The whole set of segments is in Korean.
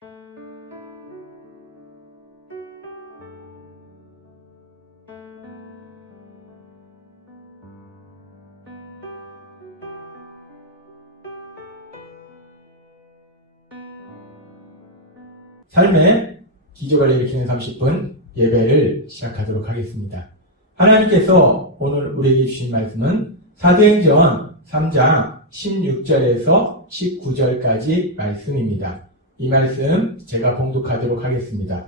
삶의 기적을 일으키는 30분 예배를 시작하도록 하겠습니다. 하나님께서 오늘 우리에게 주신 말씀은 사도행전 3장 16절에서 19절까지 말씀입니다. 이 말씀 제가 봉독하도록 하겠습니다.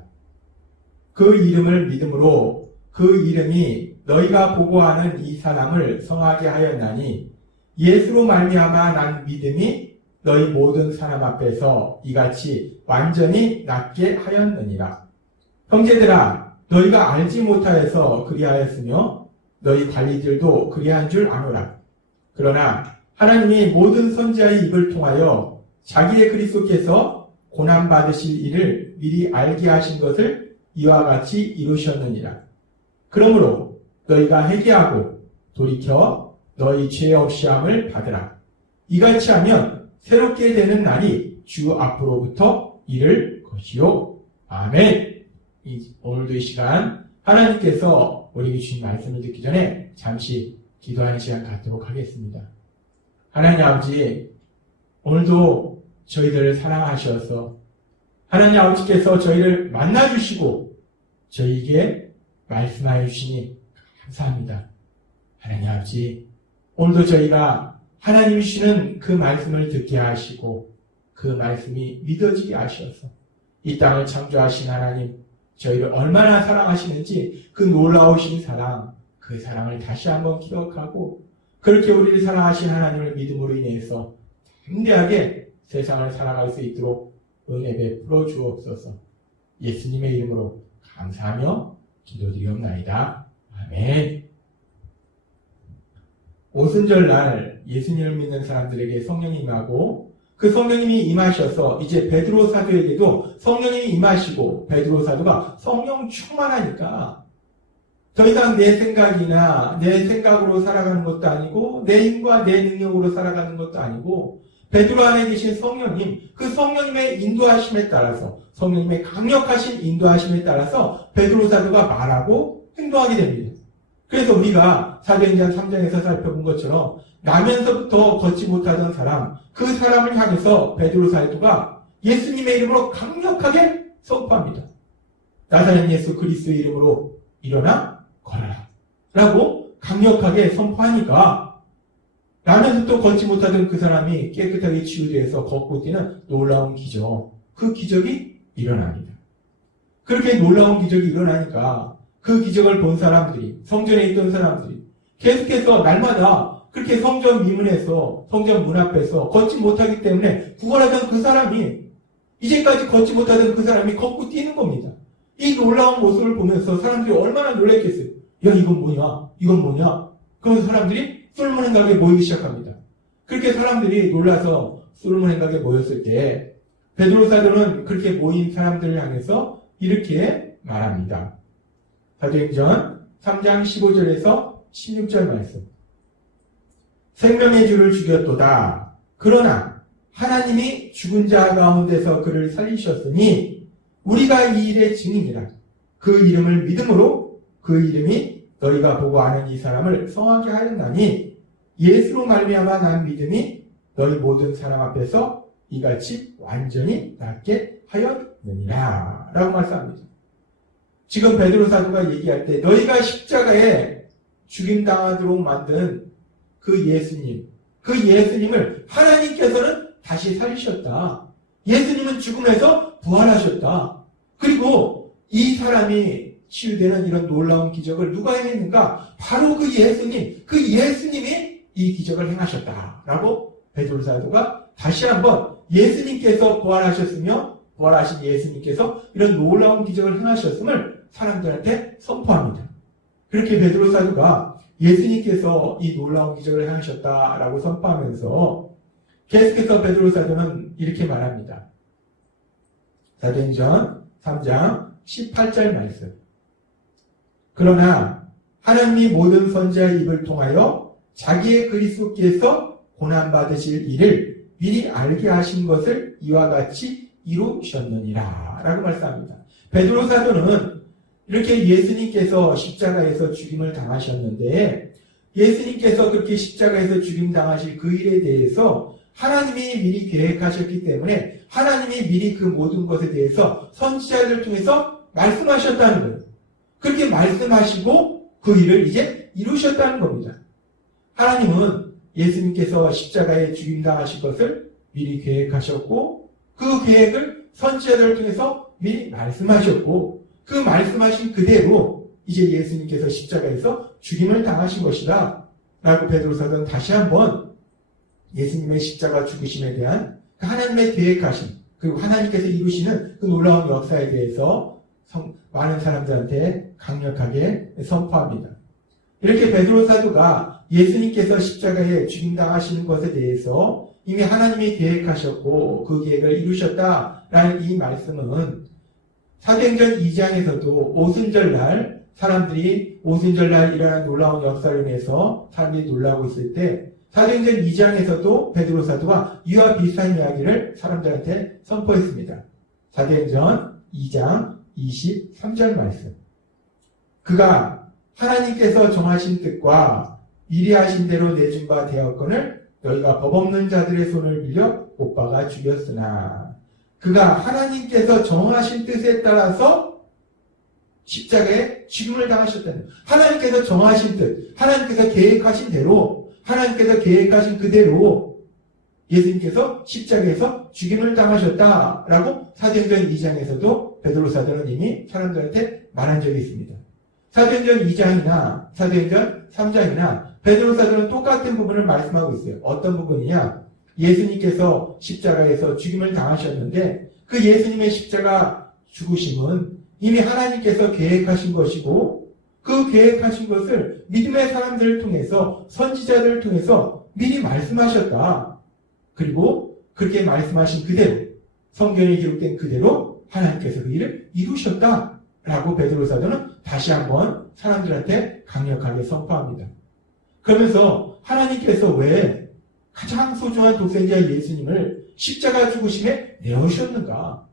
그 이름을 믿음으로 그 이름이 너희가 보고하는 이 사람을 성하게 하였나니 예수로 말미암아 난 믿음이 너희 모든 사람 앞에서 이같이 완전히 낫게 하였느니라. 형제들아, 너희가 알지 못하여서 그리하였으며 너희 관리들도 그리한 줄 아노라. 그러나 하나님이 모든 선지자의 입을 통하여 자기의 그리스도께서 고난받으실 일을 미리 알게 하신 것을 이와 같이 이루셨느니라. 그러므로 너희가 회개하고 돌이켜 너희 죄 없이함을 받으라. 이같이 하면 새롭게 되는 날이 주 앞으로부터 이를 것이요. 아멘. 오늘도 이 시간 하나님께서 우리에게 주신 말씀을 듣기 전에 잠시 기도하는 시간 갖도록 하겠습니다. 하나님 아버지, 오늘도 저희들을 사랑하셔서 하나님 아버지께서 저희를 만나주시고 저희에게 말씀하여 주시니 감사합니다. 하나님 아버지, 오늘도 저희가 하나님이 주시는 그 말씀을 듣게 하시고 그 말씀이 믿어지게 하셔서 이 땅을 창조하신 하나님, 저희를 얼마나 사랑하시는지 그 놀라우신 사랑, 그 사랑을 다시 한번 기억하고 그렇게 우리를 사랑하신 하나님을 믿음으로 인해서 담대하게 세상을 살아갈 수 있도록 은혜 베풀어 주옵소서. 예수님의 이름으로 감사하며 기도드리옵나이다. 아멘. 오순절날 예수님을 믿는 사람들에게 성령이 임하고 그 성령님이 임하셔서 이제 베드로 사도에게도 성령님이 임하시고 베드로 사도가 성령 충만하니까 더 이상 내 생각이나 내 생각으로 살아가는 것도 아니고 내 힘과 내 능력으로 살아가는 것도 아니고 베드로 안에 계신 성령님, 그 성령님의 인도하심에 따라서 성령님의 강력하신 인도하심에 따라서 베드로 사도가 말하고 행동하게 됩니다. 그래서 우리가 사도행전 3장에서 살펴본 것처럼 나면서부터 걷지 못하던 사람, 그 사람을 향해서 베드로 사도가 예수님의 이름으로 강력하게 선포합니다. 나사렛 예수 그리스도의 이름으로 일어나 걸어라 라고 강력하게 선포하니까 나면서부터 걷지 못하던 그 사람이 깨끗하게 치유되어서 걷고 뛰는 놀라운 기적, 그 기적이 일어납니다. 그렇게 놀라운 기적이 일어나니까 그 기적을 본 사람들이, 성전에 있던 사람들이 계속해서 날마다 그렇게 성전 미문에서, 성전 문 앞에서 걷지 못하기 때문에 구걸하던 그 사람이, 이제까지 걷지 못하던 그 사람이 걷고 뛰는 겁니다. 이 놀라운 모습을 보면서 사람들이 얼마나 놀랐겠어요. 야, 이건 뭐냐? 이건 뭐냐? 그런 사람들이 솔로몬행각에 모이기 시작합니다. 그렇게 사람들이 놀라서 솔로몬행각에 모였을 때 베드로 사도는 그렇게 모인 사람들을 향해서 이렇게 말합니다. 사도행전 3장 15절에서 16절 말씀. 생명의 주를 죽였도다. 그러나 하나님이 죽은 자 가운데서 그를 살리셨으니 우리가 이 일의 증인이라. 그 이름을 믿음으로 그 이름이 너희가 보고 아는 이 사람을 성하게 하였나니 예수로 말미암아 난 믿음이 너희 모든 사람 앞에서 이같이 완전히 낫게 하였느니라 라고 말씀합니다. 지금 베드로 사도가 얘기할 때 너희가 십자가에 죽임당하도록 만든 그 예수님, 그 예수님을 하나님께서는 다시 살리셨다. 예수님은 죽음에서 부활하셨다. 그리고 이 사람이 치유되는 이런 놀라운 기적을 누가 행했는가? 바로 그 예수님, 그 예수님이 이 기적을 행하셨다라고 베드로 사도가 다시 한번 예수님께서 부활하셨으며 부활하신 예수님께서 이런 놀라운 기적을 행하셨음을 사람들한테 선포합니다. 그렇게 베드로 사도가 예수님께서 이 놀라운 기적을 행하셨다라고 선포하면서 계속해서 베드로 사도는 이렇게 말합니다. 사도행전 3장 18절 말씀. 그러나 하나님이 모든 선지자의 입을 통하여 자기의 그리스도께서 고난받으실 일을 미리 알게 하신 것을 이와 같이 이루셨느니라 라고 말씀합니다. 베드로 사도는 이렇게 예수님께서 십자가에서 죽임을 당하셨는데 예수님께서 그렇게 십자가에서 죽임 당하실 그 일에 대해서 하나님이 미리 계획하셨기 때문에 하나님이 미리 그 모든 것에 대해서 선지자들을 통해서 말씀하셨다는 거예요. 그렇게 말씀하시고 그 일을 이제 이루셨다는 겁니다. 하나님은 예수님께서 십자가에 죽임 당하실 것을 미리 계획하셨고 그 계획을 선지자들을 통해서 미리 말씀하셨고 그 말씀하신 그대로 이제 예수님께서 십자가에서 죽임을 당하신 것이다 라고 베드로 사도는 다시 한번 예수님의 십자가 죽으심에 대한 그 하나님의 계획하심 그리고 하나님께서 이루시는 그 놀라운 역사에 대해서 많은 사람들한테 강력하게 선포합니다. 이렇게 베드로 사도가 예수님께서 십자가에 죽임당하시는 것에 대해서 이미 하나님이 계획하셨고 그 계획을 이루셨다라는 이 말씀은 사도행전 2장에서도 오순절날 사람들이 오순절날 일어난 놀라운 역사를 인해서 사람들이 놀라고 있을 때 사도행전 2장에서도 베드로 사도가 이와 비슷한 이야기를 사람들한테 선포했습니다. 사도행전 2장 23절 말씀. 그가 하나님께서 정하신 뜻과 미리 하신 대로 내준 바 되었거늘 너희가 법 없는 자들의 손을 빌려 못 박아 죽였으나 그가 하나님께서 정하신 뜻에 따라서 십자가에 죽임을 당하셨다는 거예요. 하나님께서 정하신 뜻, 하나님께서 계획하신 대로 하나님께서 계획하신 그대로 예수님께서 십자가에서 죽임을 당하셨다라고 사도행전 2장에서도 베드로 사도는 이미 사람들한테 말한 적이 있습니다. 사도행전 2장이나 사도행전 3장이나 베드로 사도는 똑같은 부분을 말씀하고 있어요. 어떤 부분이냐? 예수님께서 십자가에서 죽임을 당하셨는데 그 예수님의 십자가 죽으심은 이미 하나님께서 계획하신 것이고 그 계획하신 것을 믿음의 사람들을 통해서 선지자들을 통해서 미리 말씀하셨다. 그리고 그렇게 말씀하신 그대로 성경에 기록된 그대로 하나님께서 그 일을 이루셨다라고 베드로 사도는 다시 한번 사람들한테 강력하게 선포합니다. 그러면서 하나님께서 왜 가장 소중한 독생자 예수님을 십자가 죽으심에 내어주셨는가?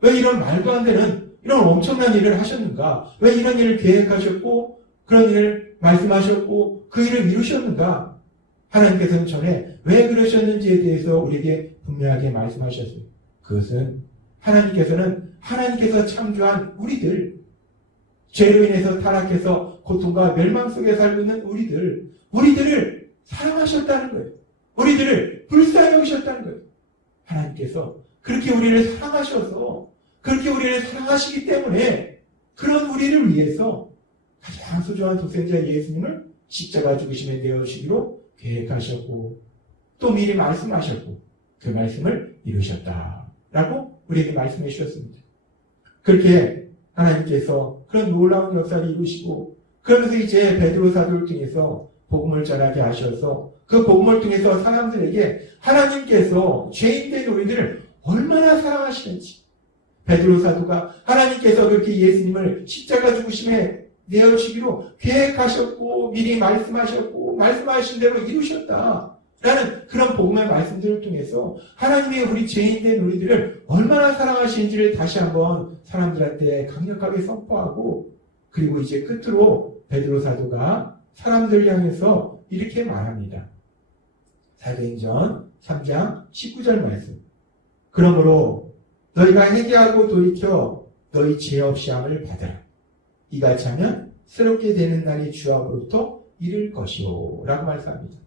왜 이런 말도 안 되는 이런 엄청난 일을 하셨는가? 왜 이런 일을 계획하셨고 그런 일을 말씀하셨고 그 일을 이루셨는가? 하나님께서는 전에 왜 그러셨는지에 대해서 우리에게 분명하게 말씀하셨어요. 그것은 하나님께서 창조한 우리들, 죄로 인해서 타락해서 고통과 멸망 속에 살고 있는 우리들을 사랑하셨다는 거예요. 우리들을 불쌍히 여기셨다는 거예요. 하나님께서 그렇게 우리를 사랑하셔서 그렇게 우리를 사랑하시기 때문에 그런 우리를 위해서 가장 소중한 독생자 예수님을 십자가 죽으심에 내어주시기로 계획하셨고 또 미리 말씀하셨고 그 말씀을 이루셨다라고 우리에게 말씀해 주셨습니다. 그렇게 하나님께서 그런 놀라운 역사를 이루시고 그러면서 이제 베드로 사도를 통해서 복음을 전하게 하셔서 그 복음을 통해서 사람들에게 하나님께서 죄인된 우리들을 얼마나 사랑하시는지 베드로 사도가 하나님께서 그렇게 예수님을 십자가 죽으심에 내어주기로 계획하셨고 미리 말씀하셨고 말씀하신 대로 이루셨다라는 그런 복음의 말씀들을 통해서 하나님의 우리 죄인된 우리들을 얼마나 사랑하시는지를 다시 한번 사람들한테 강력하게 선포하고 그리고 이제 끝으로 베드로 사도가 사람들을 향해서 이렇게 말합니다. 사도행전 3장 19절 말씀. 그러므로 너희가 회개하고 돌이켜 너희 죄 없이 함을 받으라. 이같이 하면 새롭게 되는 날이 주 앞으로부터 이를 것이오 라고 말씀합니다.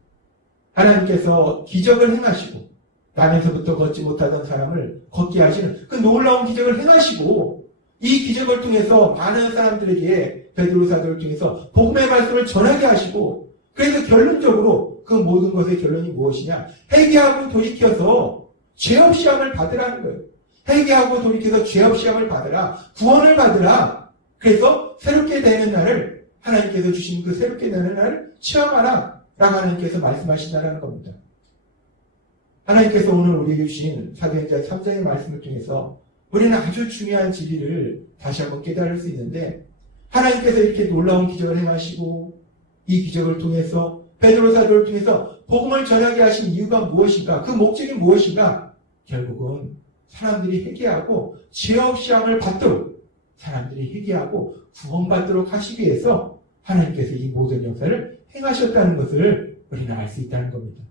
하나님께서 기적을 행하시고 나면서부터 걷지 못하던 사람을 걷게 하시는 그 놀라운 기적을 행하시고 이 기적을 통해서 많은 사람들에게 베드로 사도를 통해서 복음의 말씀을 전하게 하시고 그래서 결론적으로 그 모든 것의 결론이 무엇이냐? 회개하고 돌이켜서 죄 없이 함을 받으라는 거예요. 회개하고 돌이켜서 죄 없이 함을 받으라. 구원을 받으라. 그래서 새롭게 되는 날을 하나님께서 주신 그 새롭게 되는 날을 체험하라 라고 하나님께서 말씀하신다는 겁니다. 하나님께서 오늘 우리에게 주신 사도행전 3장의 말씀을 통해서 우리는 아주 중요한 진리를 다시 한번 깨달을 수 있는데 하나님께서 이렇게 놀라운 기적을 행하시고 이 기적을 통해서 베드로 사도를 통해서 복음을 전하게 하신 이유가 무엇인가? 그 목적이 무엇인가? 결국은 사람들이 회개하고 죄 없이 함을 받도록 사람들이 회개하고 구원받도록 하시기 위해서 하나님께서 이 모든 역사를 행하셨다는 것을 우리는 알 수 있다는 겁니다.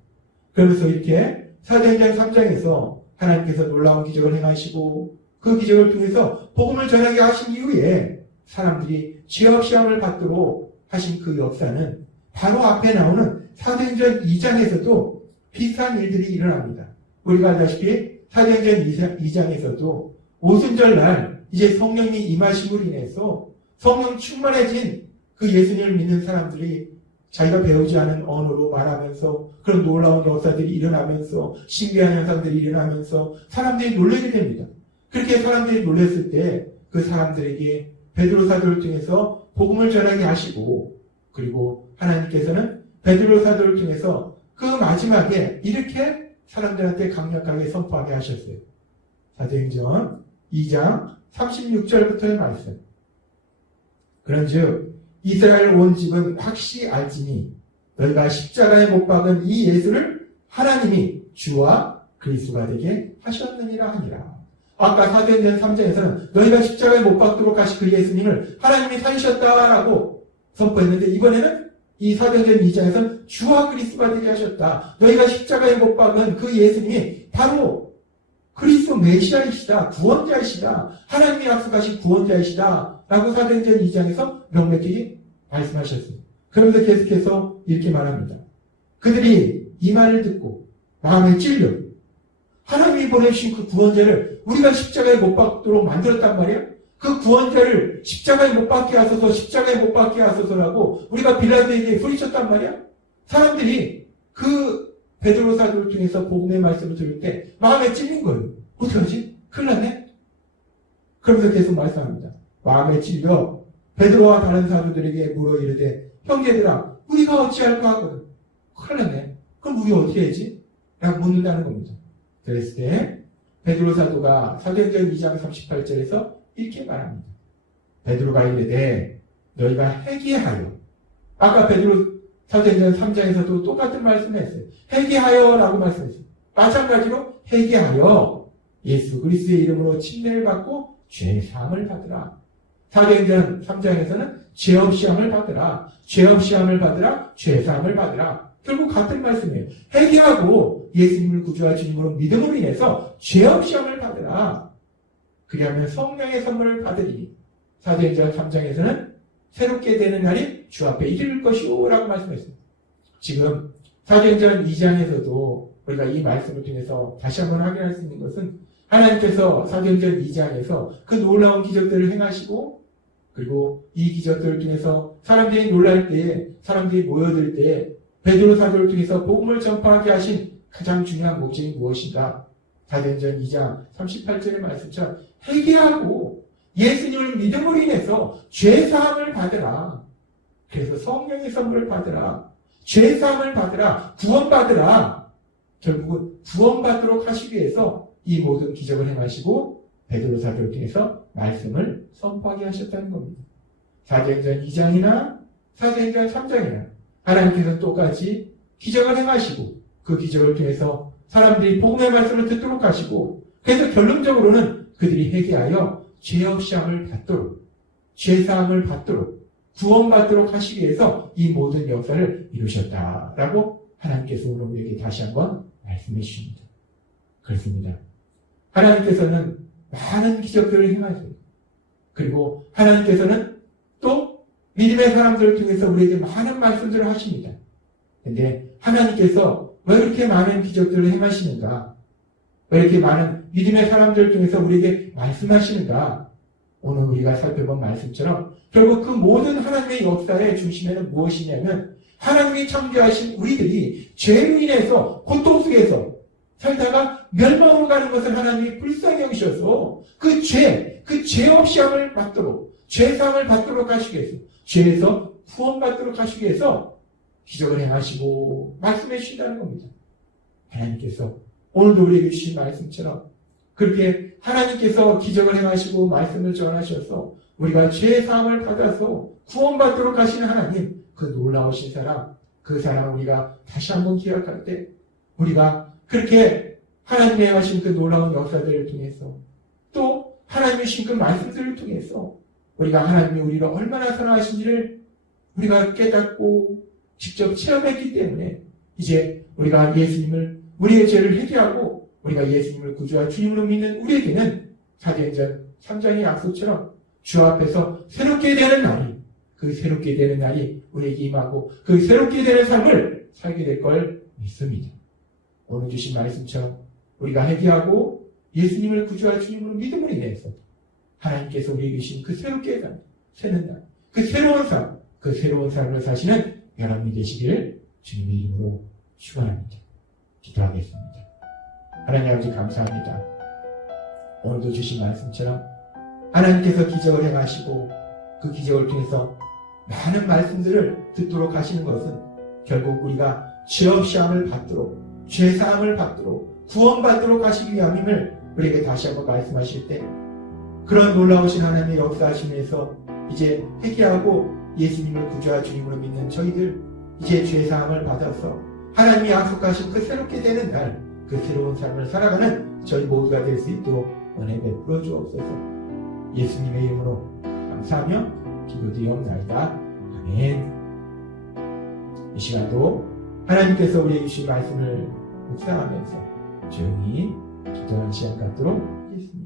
그러면서 이렇게 사도행전 3장에서 하나님께서 놀라운 기적을 행하시고 그 기적을 통해서 복음을 전하게 하신 이후에 사람들이 죄 없이 함을 받도록 하신 그 역사는 바로 앞에 나오는 사도행전 2장에서도 비슷한 일들이 일어납니다. 우리가 알다시피 사도행전 2장에서도 오순절 날 이제 성령이 임하심으로 인해서 성령 충만해진 그 예수님을 믿는 사람들이 자기가 배우지 않은 언어로 말하면서 그런 놀라운 역사들이 일어나면서 신비한 현상들이 일어나면서 사람들이 놀라게 됩니다. 그렇게 사람들이 놀랐을 때 그 사람들에게 베드로 사도를 통해서 복음을 전하게 하시고 그리고 하나님께서는 베드로 사도를 통해서 그 마지막에 이렇게 사람들한테 강력하게 선포하게 하셨어요. 사도행전 2장 36절부터의 말씀. 그런즉 이스라엘 온 집은 확실히 알지니 너희가 십자가에 못 박은 이 예수를 하나님이 주와 그리스도가 되게 하셨느니라 하니라. 아까 사도행전 3장에서는 너희가 십자가에 못 박도록 하신 그 예수님을 하나님이 살리셨다라고 선포했는데 이번에는 이 사도행전 2장에서는 주와 그리스도가 되게 하셨다. 너희가 십자가에 못 박은 그 예수님이 바로 그리스도 메시아이시다. 구원자이시다. 하나님이 약속하신 구원자이시다. 라고 사도행전 2장에서 명백히 말씀하셨습니다. 그러면서 계속해서 이렇게 말합니다. 그들이 이 말을 듣고 마음에 찔려 하나님이 보내주신 그 구원자를 우리가 십자가에 못 박도록 만들었단 말이에요. 그 구원자를 십자가에 못 박게 하소서, 십자가에 못 박게 하소서라고 우리가 빌라도에게 소리쳤단 말이야. 사람들이 그 베드로 사도를 통해서 복음의 말씀을 들을 때 마음에 찔린 거예요. 어떡하지? 큰일 났네? 그러면서 계속 말씀합니다. 마음에 찔려 베드로와 다른 사도들에게 물어 이르되 형제들아 우리가 어찌할까 하거든. 큰일 났네. 그럼 우리 어떻게 해야지? 라고 묻는다는 겁니다. 그랬을 때 베드로 사도가 사도행전 2장 38절에서 이렇게 말합니다. 베드로가 이르되 너희가 회개하여 아까 베드로 사도행전 3장에서도 똑같은 말씀을 했어요. 회개하여라고 말씀했어요. 마찬가지로 회개하여 예수 그리스도의 이름으로 침례를 받고 죄 사함을 받으라. 사도행전 3장에서는 죄 없이 함을 받으라. 죄 없이 함을 받으라. 죄 사함을 받으라. 결국 같은 말씀이에요. 회개하고 예수님을 구주와 주님으로 믿음으로 인해서 죄 없이 함을 받으라. 그리하면 성령의 선물을 받으리니 사도행전 3장에서는 새롭게 되는 날이 주 앞에 이를 것이오 라고 말씀했습니다. 지금 사도행전 2장에서도 우리가 이 말씀을 통해서 다시 한번 확인할 수 있는 것은 하나님께서 사도행전 2장에서 그 놀라운 기적들을 행하시고 그리고 이 기적들을 통해서 사람들이 놀랄 때에 사람들이 모여들 때에 베드로 사도를 통해서 복음을 전파하게 하신 가장 중요한 목적이 무엇인가? 사도행전 2장 38절의 말씀처럼 회개하고 예수님을 믿음으로 인해서 죄사함을 받으라. 그래서 성령의 선물을 받으라. 죄사함을 받으라. 구원받으라. 결국은 구원받도록 하시기 위해서 이 모든 기적을 행하시고 베드로 사도를 통해서 말씀을 선포하게 하셨다는 겁니다. 사도행전 2장이나 사도행전 3장이나 하나님께서는 똑같이 기적을 행하시고 그 기적을 통해서 사람들이 복음의 말씀을 듣도록 하시고 그래서 결론적으로는 그들이 회개하여 죄 없이 함을 받도록 죄사함을 받도록 구원받도록 하시기 위해서 이 모든 역사를 이루셨다라고 하나님께서 오늘 우리에게 다시 한번 말씀해 주십니다. 그렇습니다. 하나님께서는 많은 기적들을 행하세요. 그리고 하나님께서는 또 믿음의 사람들을 통해서 우리에게 많은 말씀들을 하십니다. 그런데 하나님께서 왜 이렇게 많은 기적들을 행하시는가? 왜 이렇게 많은 믿음의 사람들을 통해서 우리에게 말씀하시는가? 오늘 우리가 살펴본 말씀처럼 결국 그 모든 하나님의 역사의 중심에는 무엇이냐면 하나님이 창조하신 우리들이 죄로 인해서 고통 속에서 살다가 멸망으로 가는 것을 하나님이 불쌍히 여기셔서 그 죄 없이 함을 받도록 죄사함을 받도록 하시기 위해서 죄에서 구원받도록 하시기 위해서 기적을 행하시고 말씀해 주신다는 겁니다. 하나님께서 오늘도 우리에게 주신 말씀처럼 그렇게 하나님께서 기적을 행하시고 말씀을 전하셔서 우리가 죄사함을 받아서 구원받도록 하시는 하나님 그 놀라우신 사람 그 사람 우리가 다시 한번 기억할 때 우리가 그렇게 하나님의 하신 그 놀라운 역사들을 통해서 또 하나님의 주신 그 말씀들을 통해서 우리가 하나님이 우리를 얼마나 사랑하신지를 우리가 깨닫고 직접 체험했기 때문에 이제 우리가 예수님을 우리의 죄를 해결하고 우리가 예수님을 구주와 주님으로 믿는 우리에게는 사도행전 3장의 약속처럼 주 앞에서 새롭게 되는 날이 그 새롭게 되는 날이 우리에게 임하고 그 새롭게 되는 삶을 살게 될 걸 믿습니다. 오늘 주신 말씀처럼 우리가 회개하고 예수님을 구주와 주님으로 믿음으로 인해서 하나님께서 우리에게 주신 그 새롭게 된 새는 날, 그 새로운 삶, 그 새로운 삶을 사시는 여러분이 되시기를 주님의 이름으로 축원합니다. 기도하겠습니다. 하나님 아버지 감사합니다. 오늘도 주신 말씀처럼 하나님께서 기적을 행하시고 그 기적을 통해서 많은 말씀들을 듣도록 하시는 것은 결국 우리가 죄 없이 함을 받도록 죄사함을 받도록 구원받도록 하시기 위함임을 우리에게 다시 한번 말씀하실 때 그런 놀라우신 하나님의 역사하심에서 이제 회개하고 예수님을 구주와 주님으로 믿는 저희들 이제 죄사함을 받아서 하나님이 약속하신 그 새롭게 되는 날 그 새로운 삶을 살아가는 저희 모두가 될 수 있도록 은혜 베풀어 주옵소서. 예수님의 이름으로 감사하며 기도드리옵나이다. 아멘. 이 시간도 하나님께서 우리에게 주신 말씀을 묵상하면서 조용히 기도하는 시간 갖도록 하겠습니다.